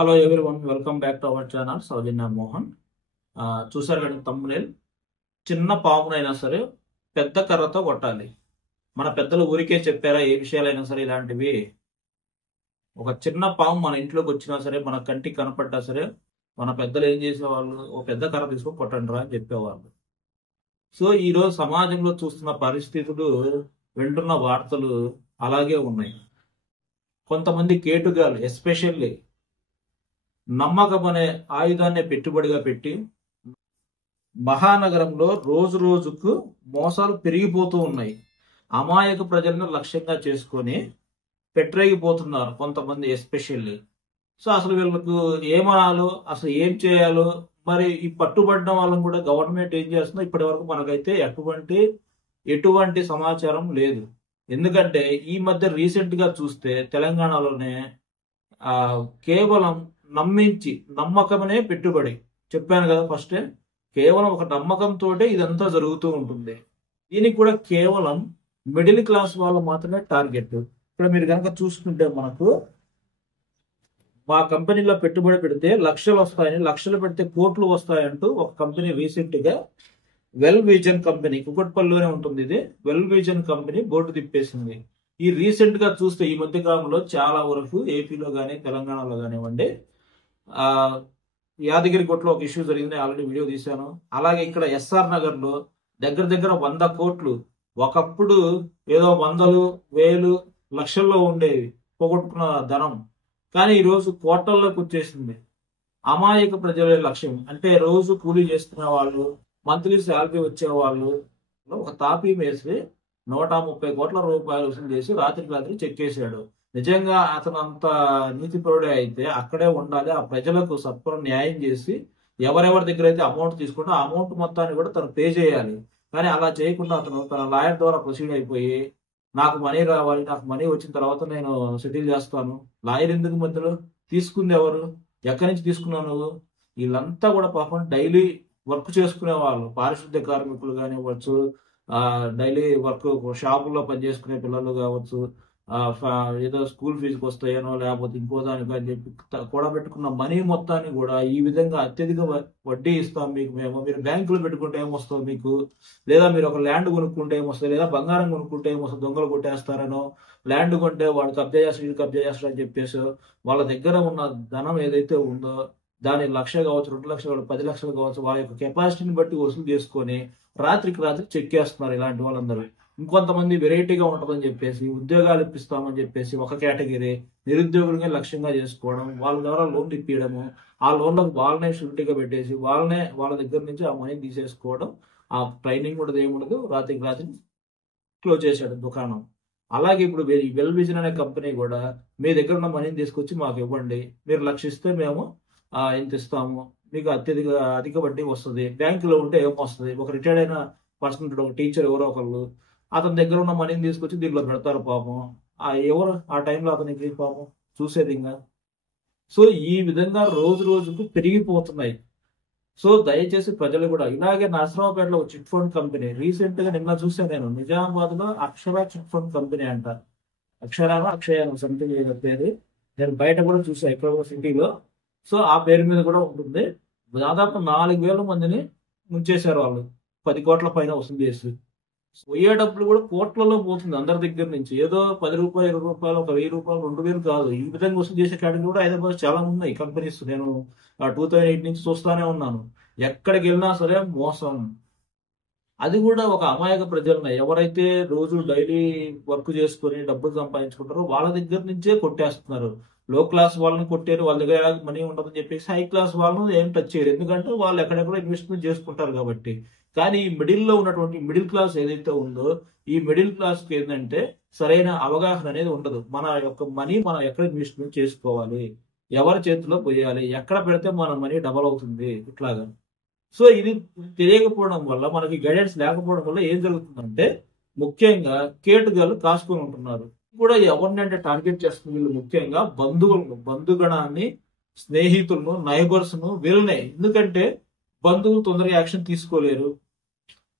Hello everyone, welcome back to our channel Soujanya Mohan. చూసారు కదా తమ్మునేల్. చిన్న పామునైనా సరే పెద్ద కర్రతో కొట్టాలి. మన పెద్దలు ఊరికే చెప్పారా ఏ విషయాలైనా సరే ఇలాంటివి? ఒక చిన్న పాము మన ఇంట్లోకి వచ్చినా సరే, మన కంటికి కనపడ్డా సరే, మన పెద్దలు ఏం చేసేవాళ్ళు? ఒక పెద్ద కర్ర తీసుకొని కొట్టండి రా అని చెప్పేవాళ్ళు. సో ఈరోజు సమాజంలో చూస్తున్న పరిస్థితులు, వింటున్న వార్తలు అలాగే ఉన్నాయి. కొంతమంది కేటుగాలు ఎస్పెషల్లీ నమ్మకం అనే ఆయుధాన్ని పెట్టుబడిగా పెట్టి మహానగరంలో రోజు రోజుకు మోసాలు పెరిగిపోతూ ఉన్నాయి. అమాయక ప్రజలను లక్ష్యంగా చేసుకొని పెట్టరేగిపోతున్నారు కొంతమంది ఎస్పెషల్లీ. సో అసలు వీళ్ళకు ఏమనాలో, అసలు ఏం చేయాలో, మరి ఈ పట్టుబడిన వాళ్ళని కూడా గవర్నమెంట్ ఏం చేస్తుందో ఇప్పటి వరకు మనకైతే ఎటువంటి సమాచారం లేదు. ఎందుకంటే ఈ మధ్య రీసెంట్ గా చూస్తే తెలంగాణలోనే కేవలం నమ్మకమనే పెట్టుబడి చెప్పాను కదా ఫస్టే. కేవలం ఒక నమ్మకంతో ఇదంతా జరుగుతూ ఉంటుంది. దీనికి కూడా కేవలం మిడిల్ క్లాస్ వాళ్ళు మాత్రమే టార్గెట్. ఇక్కడ మీరు కనుక చూసుకుంటే మనకు మా కంపెనీలో పెట్టుబడి పెడితే లక్షలు వస్తాయని, లక్షలు పెడితే కోట్లు వస్తాయంటూ ఒక కంపెనీ రీసెంట్ గా వెల్ విజన్ కంపెనీ, కుకట్పల్లిలోనే ఉంటుంది ఇది, వెల్ విజన్ కంపెనీ బోర్డు తిప్పేసింది. ఈ రీసెంట్ గా చూస్తే ఈ మధ్య కాలంలో చాలా వరకు ఏపీలో కానీ తెలంగాణలో కానివ్వండి, యాదగిరిగుట్టలో ఒక ఇష్యూ జరిగింది, ఆల్రెడీ వీడియో తీశాను. అలాగే ఇక్కడ ఎస్ఆర్ నగర్ లో దగ్గర 100 కోట్లు ఒకప్పుడు ఏదో వందలు వేలు లక్షల్లో ఉండేవి పోగొట్టుకున్న ధనం, కానీ ఈ రోజు కోట్లలోకి వచ్చేసింది. అమాయక ప్రజల లక్ష్యం అంటే రోజు కూలీ చేసుకునే వాళ్ళు, మంత్లీ శాలరీ వచ్చే వాళ్ళు ఒక తాపీ మేసి 130 కోట్ల రూపాయలు వసూలు చేసి రాత్రికి రాత్రి చెక్కేశాడు. నిజంగా అతను అంత నీతిపరుడే అయితే అక్కడే ఉండాలి, ఆ ప్రజలకు సత్వర న్యాయం చేసి ఎవరెవరి దగ్గర అయితే అమౌంట్ తీసుకుంటే ఆ అమౌంట్ మొత్తాన్ని కూడా తను పే చేయాలి. కానీ అలా చేయకుండా అతను తన లాయర్ ద్వారా ప్రొసీడ్ అయిపోయి నాకు మనీ రావాలి, నాకు మనీ వచ్చిన తర్వాత నేను సెటిల్ చేస్తాను. లాయర్ ఎందుకు మధ్యలో? తీసుకుంది ఎవరు? ఎక్కడి నుంచి తీసుకున్నావు నువ్వు? వీళ్ళంతా కూడా పాపం డైలీ వర్క్ చేసుకునే వాళ్ళు, పారిశుద్ధ్య కార్మికులు కానివ్వచ్చు, డైలీ వర్క్ షాపుల్లో పనిచేసుకునే పిల్లలు కావచ్చు, ఏదో స్కూల్ ఫీజుకి వస్తాయనో లేకపోతే ఇంకో దానికో అని చెప్పి కూడబెట్టుకున్న మనీ మొత్తాన్ని కూడా ఈ విధంగా అత్యధిక వడ్డీ ఇస్తాం మీకు మేము, మీరు బ్యాంకులో పెట్టుకుంటే ఏమొస్తుంది మీకు, లేదా మీరు ఒక ల్యాండ్ కొనుక్కుంటే ఏమొస్తుంది, లేదా బంగారం కొనుక్కుంటే ఏమొస్తుంది, దొంగలు కొట్టేస్తారనో, ల్యాండ్ కొంటే వాడు కబ్జా చేస్తాడు, వీడు కబ్జా చేస్తాడని చెప్పేసి వాళ్ళ దగ్గర ఉన్న ధనం ఏదైతే ఉందో దాని 1 లక్ష కావచ్చు, 2 లక్షలు కావచ్చు, 10 లక్షలు కావచ్చు, వాళ్ళ యొక్క కెపాసిటీని బట్టి వసూలు చేసుకొని రాత్రికి రాత్రి చెక్కేస్తున్నారు ఇలాంటి వాళ్ళందరూ. ఇంకొంతమంది వెరైటీగా ఉంటుందని చెప్పేసి ఉద్యోగాలు ఇప్పిస్తామని చెప్పేసి ఒక కేటగిరీ నిరుద్యోగులనే లక్ష్యంగా చేసుకోవడం, వాళ్ళ ద్వారా లోన్లు ఇప్పించడము, ఆ లోన్లకు వాళ్ళనే షూరిటీగా పెట్టేసి వాళ్ళ దగ్గర నుంచి ఆ మనీ తీసేసుకోవడం, ఆ ట్రైనింగ్ కూడా ఏముండదు, రాత్రికి రాత్రి క్లోజ్ చేశాడు దుకాణం. అలాగే ఇప్పుడు వెల్ విజన్ అనే కంపెనీ కూడా మీ దగ్గర ఉన్న మనీని తీసుకొచ్చి మాకు ఇవ్వండి, మీరు లక్షిస్తే మేము ఎంత ఇస్తాము, మీకు అధిక వడ్డీ వస్తుంది. బ్యాంకులో ఉంటే ఏమొస్తుంది? ఒక రిటైర్డ్ అయిన పర్సన్, ఒక టీచర్ ఎవరో ఒకళ్ళు అతని దగ్గర ఉన్న మనీని తీసుకొచ్చి దీంట్లో పెడతారు పాపం. ఎవరు ఆ టైంలో అతనికి పాపం చూసేది ఇంకా. సో ఈ విధంగా రోజు రోజుకు పెరిగిపోతున్నాయి. సో దయచేసి ప్రజలు కూడా ఇలాగే నరసరావుపేటలో ఒక చిట్ ఫండ్ కంపెనీ రీసెంట్ గా నిన్న చూసాను నేను, నిజామాబాద్ లో అక్షర చిట్ ఫండ్ కంపెనీ అంట, అక్షయాను సంథింగ్ పేరు, నేను బయట కూడా చూసాను ఎక్కడ సిటీలో. సో ఆ పేరు మీద కూడా ఉంటుంది. దాదాపు 4,000 మందిని ముంచేశారు వాళ్ళు, 10 కోట్ల పైన వసూలు చేసి. పోయే డబ్బులు కూడా కోట్లలో పోతుంది అందరి దగ్గర నుంచి. ఏదో 10 రూపాయలు, 20 రూపాయలు, ఒక 1000 రూపాయలు, 2000 కాదు. ఈ విధంగా వసూలు చేసే కేటగిరీ కూడా హైదరాబాద్ చాలా ఉన్నాయి కంపెనీస్. నేను 2008 నుంచి చూస్తానే ఉన్నాను. ఎక్కడికి వెళ్ళినా సరే మోసం. అది కూడా ఒక అమాయక ప్రజలను, ఎవరైతే రోజు డైలీ వర్క్ చేసుకుని డబ్బులు సంపాదించుకుంటారో వాళ్ళ దగ్గర నుంచే కొట్టేస్తున్నారు. లో క్లాస్ వాళ్ళని కొట్టారు, వాళ్ళ దగ్గర మనీ ఉండదని చెప్పేసి హై క్లాస్ వాళ్ళని ఏం టచ్ చేయరు, ఎందుకంటే వాళ్ళు ఎక్కడెక్కడ ఇన్వెస్ట్మెంట్ చేసుకుంటారు కాబట్టి. కానీ ఈ మిడిల్లో ఉన్నటువంటి మిడిల్ క్లాస్ ఏదైతే ఉందో, ఈ మిడిల్ క్లాస్ కి ఏంటంటే సరైన అవగాహన అనేది ఉండదు. మన యొక్క మనీ మనం ఎక్కడ ఇన్వెస్ట్మెంట్ చేసుకోవాలి, ఎవరి చేతిలో పోయాలి, ఎక్కడ పెడితే మన మనీ డబల్ అవుతుంది, ఇట్లాగా. సో ఇది తెలియకపోవడం వల్ల, మనకి గైడెన్స్ లేకపోవడం వల్ల ఏం జరుగుతుందంటే ముఖ్యంగా కేటుగాలు కాసుకొని ఉంటున్నారు. కూడా ఎవరిని అంటే టార్గెట్ చేస్తుంది వీళ్ళు, ముఖ్యంగా బంధుగణాన్ని, స్నేహితులను, నైబర్స్ ను, వీళ్ళనే. ఎందుకంటే బంధువులు తొందరగా యాక్షన్ తీసుకోలేరు,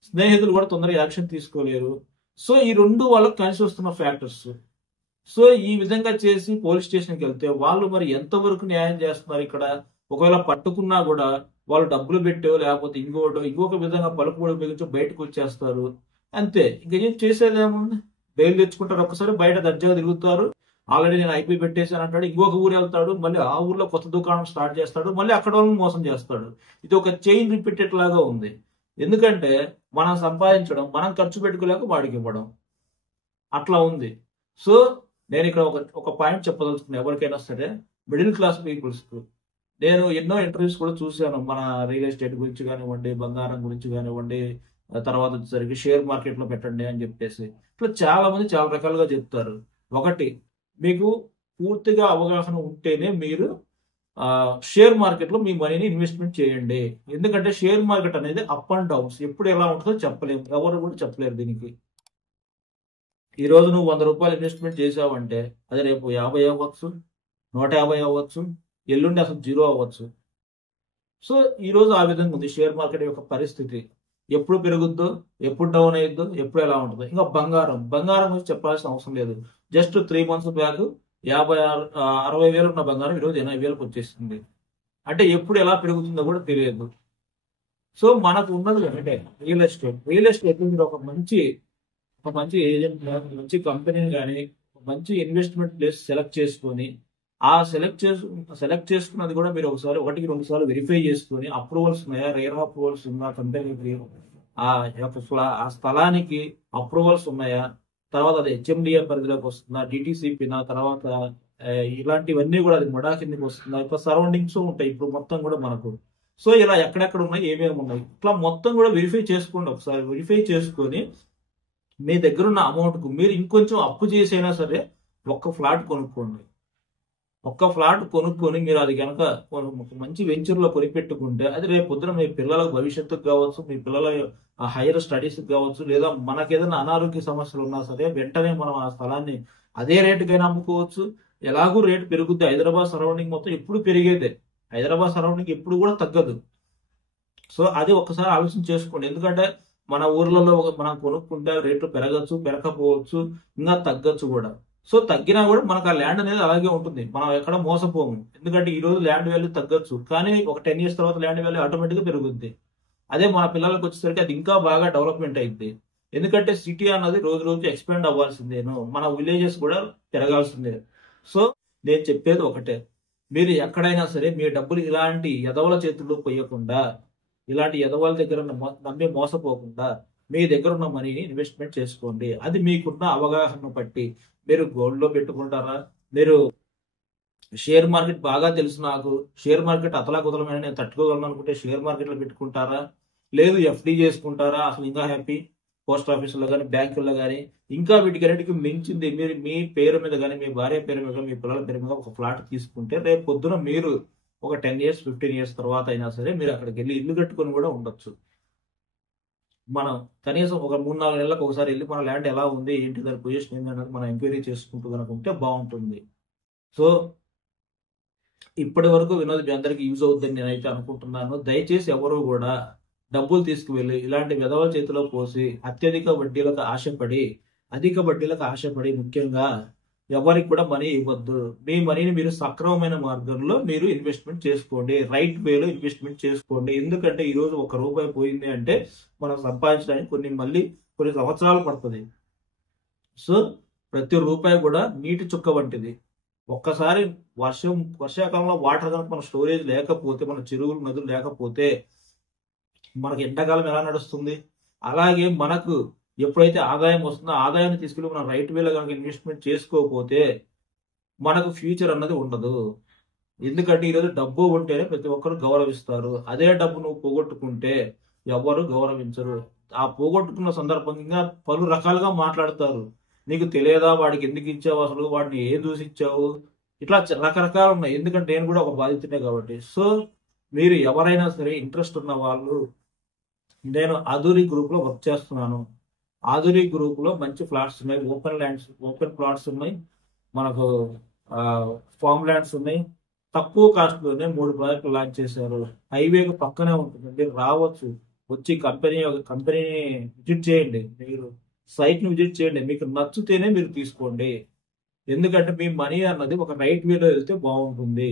స్నేహితులు కూడా తొందరగా యాక్షన్ తీసుకోలేరు. సో ఈ రెండు వాళ్ళకి కలిసి వస్తున్న ఫ్యాక్టర్స్. సో ఈ విధంగా చేసి పోలీస్ స్టేషన్కి వెళ్తే వాళ్ళు మరి ఎంతవరకు న్యాయం చేస్తున్నారు ఇక్కడ? ఒకవేళ పట్టుకున్నా కూడా వాళ్ళు డబ్బులు పెట్టో లేకపోతే ఇంకొక విధంగా పలుకుబడి ఉపయోగించో బయటకు వచ్చేస్తారు. అంతే, ఇంకేం చేసేదేముంది? బెయిల్ తెచ్చుకుంటారు, ఒక్కసారి బయట దర్జాగా తిరుగుతారు. ఆల్రెడీ నేను ఐపీ పెట్టేశాను అంటాడు, ఇంకొక ఊరు వెళ్తాడు, మళ్ళీ ఆ ఊర్లో కొత్త దుకాణం స్టార్ట్ చేస్తాడు, మళ్ళీ అక్కడ వాళ్ళని మోసం చేస్తాడు. ఇది ఒక చైన్ రిపీటెడ్ లాగా ఉంది. ఎందుకంటే మనం సంపాదించడం, మనం ఖర్చు పెట్టుకోలేక వాడికి ఇవ్వడం, అట్లా ఉంది. సో నేను ఇక్కడ ఒక పాయింట్ చెప్పదలుచుకున్నాను ఎవరికైనా సరే, మిడిల్ క్లాస్ పీపుల్స్ కు. నేను ఎన్నో ఇంటర్వ్యూస్ కూడా చూశాను, మన రియల్ ఎస్టేట్ గురించి కానివ్వండి, బంగారం గురించి కానివ్వండి, తర్వాత వచ్చేసరికి షేర్ మార్కెట్ లో పెట్టండి అని చెప్పేసి ఇట్లా చాలా మంది చాలా రకాలుగా చెప్తారు. ఒకటి, మీకు పూర్తిగా అవగాహన ఉంటేనే మీరు షేర్ మార్కెట్ లో మీ మనీని ఇన్వెస్ట్మెంట్ చేయండి. ఎందుకంటే షేర్ మార్కెట్ అనేది అప్ అండ్ డౌన్స్, ఎప్పుడు ఎలా ఉంటుందో చెప్పలేము, ఎవరు కూడా చెప్పలేరు దీనికి. ఈ రోజు నువ్వు 100 రూపాయలు ఇన్వెస్ట్మెంట్ చేసావంటే అది రేపు 50 అవ్వచ్చు, 150 అవ్వచ్చు, ఎల్లుండి అసలు 0 అవ్వచ్చు. సో ఈ రోజు ఆ విధంగా ఉంది షేర్ మార్కెట్ యొక్క పరిస్థితి. ఎప్పుడు పెరుగుద్దో, ఎప్పుడు డౌన్ అయ్యిద్దో, ఎప్పుడు ఎలా ఉంటుందో. ఇంకా బంగారం గురించి చెప్పాల్సిన అవసరం లేదు. జస్ట్ 3 మంత్స్ బ్యాక్ 60 వేలు ఉన్న బంగారం ఈరోజు 80 వేలకు వచ్చేసింది. అంటే ఎప్పుడు ఎలా పెరుగుతుందో కూడా తెలియదు. సో మనకు ఉన్నది అంటే రియల్ ఎస్టేట్ మీరు ఒక మంచి ఏజెంట్, మంచి కంపెనీని కానీ మంచి ఇన్వెస్ట్మెంట్ ప్లేస్ సెలెక్ట్ చేసుకొని, ఆ సెలెక్ట్ చేసుకున్నది కూడా మీరు ఒకటికి 2 సార్లు వెరిఫై చేసుకొని, అప్రూవల్స్ ఉన్నాయా, రేర్ అప్రూవల్స్ ఉందా కంపెనీకి, ఆ స్థలానికి అప్రూవల్స్ ఉన్నాయా, తర్వాత అది హెచ్ఎండిఏ పరిధిలోకి వస్తుందా, డిటిసిపినా, తర్వాత ఇలాంటివన్నీ కూడా అది మొడా కిందకి వస్తుందా, ఇప్పుడు సరౌండింగ్స్ ఉంటాయి ఇప్పుడు మొత్తం కూడా మనకు. సో ఇలా ఎక్కడెక్కడ ఉన్నాయి, ఏమేమి ఉన్నాయి, ఇట్లా మొత్తం కూడా వెరిఫై చేసుకోండి. ఒకసారి వెరిఫై చేసుకొని మీ దగ్గర ఉన్న అమౌంట్కు మీరు ఇంకొంచెం అప్పు చేసైనా సరే ఒక్క ఫ్లాట్ కొనుక్కొని మీరు అది కనుక మంచి వెంచర్లో కొనిపెట్టుకుంటే అది రేపు పొద్దున మీ పిల్లల భవిష్యత్తుకు కావచ్చు, మీ పిల్లల హైయర్ స్టడీస్కి కావచ్చు, లేదా మనకేదైనా అనారోగ్య సమస్యలు ఉన్నా సరే వెంటనే మనం ఆ స్థలాన్ని అదే రేటుకైనా అమ్ముకోవచ్చు. ఎలాగూ రేటు పెరుగుద్ది. హైదరాబాద్ సరౌండింగ్ మొత్తం ఎప్పుడు పెరిగేదే, హైదరాబాద్ సరౌండింగ్ ఎప్పుడు కూడా తగ్గదు. సో అది ఒక్కసారి ఆలోచన చేసుకోండి. ఎందుకంటే మన ఊర్లలో మనం కొనుక్కుంటే రేట్లు పెరగచ్చు, పెరగకపోవచ్చు, ఇంకా తగ్గచ్చు కూడా. సో తగ్గినా కూడా మనకు ఆ ల్యాండ్ అనేది అలాగే ఉంటుంది, మనం ఎక్కడ మోసపోము. ఎందుకంటే ఈ రోజు ల్యాండ్ వాల్యూ తగ్గచ్చు, కానీ ఒక 10 years తర్వాత ల్యాండ్ వాల్యూ ఆటోమేటిక్గా పెరుగుద్ది. అదే మన పిల్లలకు వచ్చేసరికి అది ఇంకా బాగా డెవలప్మెంట్ అయింది. ఎందుకంటే సిటీ అన్నది రోజు రోజు ఎక్స్పాండ్ అవ్వాల్సిందేను, మన విలేజెస్ కూడా పెరగాల్సిందే. సో నేను చెప్పేది ఒకటే, మీరు ఎక్కడైనా సరే మీ డబ్బులు ఇలాంటి ఎదవల చేతుల్లో పోయకుండా, ఇలాంటి ఎదవాళ్ళ దగ్గర నమ్మి మోసపోకుండా మీ దగ్గర ఉన్న మనీని ఇన్వెస్ట్మెంట్ చేసుకోండి. అది మీకున్న అవగాహన బట్టి మీరు గోల్డ్ లో పెట్టుకుంటారా, మీరు షేర్ మార్కెట్ బాగా తెలుసు నాకు, షేర్ మార్కెట్ అతలాకుతలమైన నేను తట్టుకోగలను అనుకుంటే షేర్ మార్కెట్ లో పెట్టుకుంటారా, లేదు ఎఫ్డి చేసుకుంటారా, అసలు ఇంకా హ్యాపీ. పోస్ట్ ఆఫీసులో కానీ బ్యాంకుల్లో కానీ ఇంకా వీటికన్నిటికి మించింది మీరు మీ పేరు మీద కానీ, మీ భార్య పేరు మీద, మీ పిల్లల పేరు మీద ఒక ఫ్లాట్ తీసుకుంటే రేపు పొద్దున మీరు ఒక 10 years 15 years తర్వాత అయినా సరే మీరు అక్కడికి వెళ్ళి ఇల్లు కట్టుకొని కూడా ఉండొచ్చు. మనం కనీసం ఒక 3-4 నెలలకు ఒకసారి వెళ్ళి మన ల్యాండ్ ఎలా ఉంది, ఏంటి, దాని పొజిషన్ ఏంటి అనేది మనం ఎంక్వైరీ చేసుకుంటూ కనుక ఉంటే బాగుంటుంది. సో ఇప్పటి వరకు వినోద్ మీ అందరికీ యూజ్ అవుతుందని నేనైతే అనుకుంటున్నాను. దయచేసి ఎవరు కూడా డబ్బులు తీసుకువెళ్ళి ఇలాంటి విధవ చేతిలో పోసి అధిక వడ్డీలకు ఆశపడి ముఖ్యంగా ఎవరికి కూడా మనీ ఇవ్వద్దు. మీ మనీని మీరు సక్రమమైన మార్గంలో మీరు ఇన్వెస్ట్మెంట్ చేసుకోండి, రైట్ వేలో ఇన్వెస్ట్మెంట్ చేసుకోండి. ఎందుకంటే ఈ రోజు ₹1 పోయింది అంటే మనం సంపాదించడానికి కొన్ని సంవత్సరాలు పడుతుంది. సో ప్రతి రూపాయి కూడా నీటి చుక్క వంటిది. ఒక్కసారి వర్షాకాలంలో వాటర్ కనుక మన స్టోరేజ్ లేకపోతే, మన చెరువులు నదులు లేకపోతే మనకి ఎండాకాలం ఎలా నడుస్తుంది? అలాగే మనకు ఎప్పుడైతే ఆదాయం వస్తుందో ఆదాయాన్ని తీసుకెళ్ళి మనం రైట్ వేలో కనుక ఇన్వెస్ట్మెంట్ చేసుకోకపోతే మనకు ఫ్యూచర్ అన్నది ఉండదు. ఎందుకంటే ఈరోజు డబ్బు ఉంటేనే ప్రతి ఒక్కరు గౌరవిస్తారు. అదే డబ్బు నువ్వు పోగొట్టుకుంటే ఎవరు గౌరవించరు. ఆ పోగొట్టుకున్న సందర్భంగా పలు రకాలుగా మాట్లాడతారు. నీకు తెలియదా, వాడికి ఎందుకు ఇచ్చావు, అసలు వాడిని ఏం చూసి ఇచ్చావు, ఇట్లా రకరకాలు ఉన్నాయి. ఎందుకంటే నేను కూడా ఒక బాధితుడే కాబట్టి. సో మీరు ఎవరైనా సరే ఇంట్రెస్ట్ ఉన్న వాళ్ళు, నేను ఆధురి గ్రూప్ లో వర్క్ చేస్తున్నాను. ఆధురి గ్రూప్ లో మంచి ఫ్లాట్స్ ఉన్నాయి, ఓపెన్ ప్లాట్స్ ఉన్నాయి, మనకు ఫార్మ్ ల్యాండ్స్ ఉన్నాయి. తక్కువ కాస్ట్ లోనే 3 ప్రాజెక్టులు లాంచ్ చేశారు. హైవేకి పక్కనే ఉంటుంది, మీరు రావచ్చు, వచ్చి కంపెనీని విజిట్ చేయండి, మీరు సైట్ ని విజిట్ చేయండి. మీకు నచ్చితేనే మీరు తీసుకోండి. ఎందుకంటే మీ మనీ అన్నది ఒక రైట్ వేలో వెళ్తే బాగుంటుంది.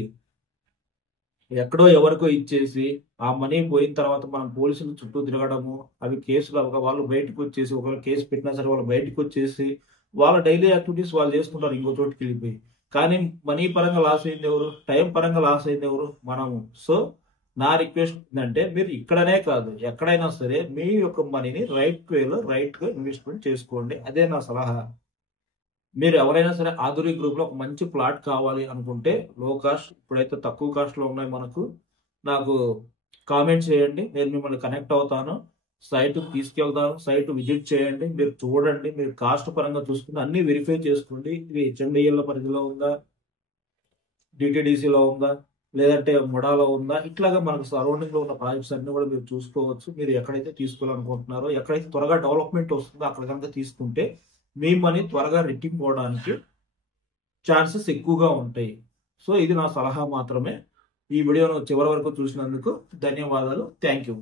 ఎక్కడో ఎవరికో ఇచ్చేసి ఆ మనీ పోయిన తర్వాత మనం పోలీసుల చుట్టూ తిరగడము, అవి కేసులు అవగా వాళ్ళు బయటకు వచ్చేసి ఒకవేళ కేసు పెట్టినా సరే వాళ్ళు బయటకు వచ్చేసి వాళ్ళ డైలీ యాక్టివిటీస్ వాళ్ళు చేసుకుంటారు ఇంకో చోటుకి వెళ్ళిపోయి. కానీ మనీ పరంగా లాస్ అయింది ఎవరు? టైం పరంగా లాస్ అయింది ఎవరు? మనము. సో నా రిక్వెస్ట్ ఏంటంటే మీరు ఇక్కడనే కాదు ఎక్కడైనా సరే మీ యొక్క మనీని రైట్ వేలో రైట్ గా ఇన్వెస్ట్మెంట్ చేసుకోండి. అదే నా సలహా. మీరు ఎవరైనా సరే ఆధురి గ్రూప్ లో ఒక మంచి ప్లాట్ కావాలి అనుకుంటే లో కాస్ట్, ఇప్పుడైతే తక్కువ కాస్ట్ లో ఉన్నాయి మనకు, నాకు కామెంట్ చేయండి, నేను మిమ్మల్ని కనెక్ట్ అవుతాను, సైట్ తీసుకెళ్తాను, సైట్ విజిట్ చేయండి, మీరు చూడండి, మీరు కాస్ట్ పరంగా చూసుకుని అన్ని వెరిఫై చేసుకోండి. ఇది హెచ్ఎండిఎల్ పరిధిలో ఉందా, డిటిడిసిలో ఉందా, లేదంటే ముడాలో ఉందా, ఇట్లాగా మనకు సరౌండింగ్ లో ఉన్న ప్రాజెక్ట్స్ అన్ని కూడా మీరు చూసుకోవచ్చు. మీరు ఎక్కడైతే తీసుకోవాలనుకుంటున్నారో, ఎక్కడైతే త్వరగా డెవలప్మెంట్ వస్తుందో అక్కడ కనుక తీసుకుంటే మీ మనీ త్వరగా రెట్టింపు అవడానికి ఛాన్సెస్ ఎక్కువగా ఉంటాయి. సో ఇది నా సలహా మాత్రమే. ఈ వీడియోను చివరి వరకు చూసినందుకు ధన్యవాదాలు. Thank you.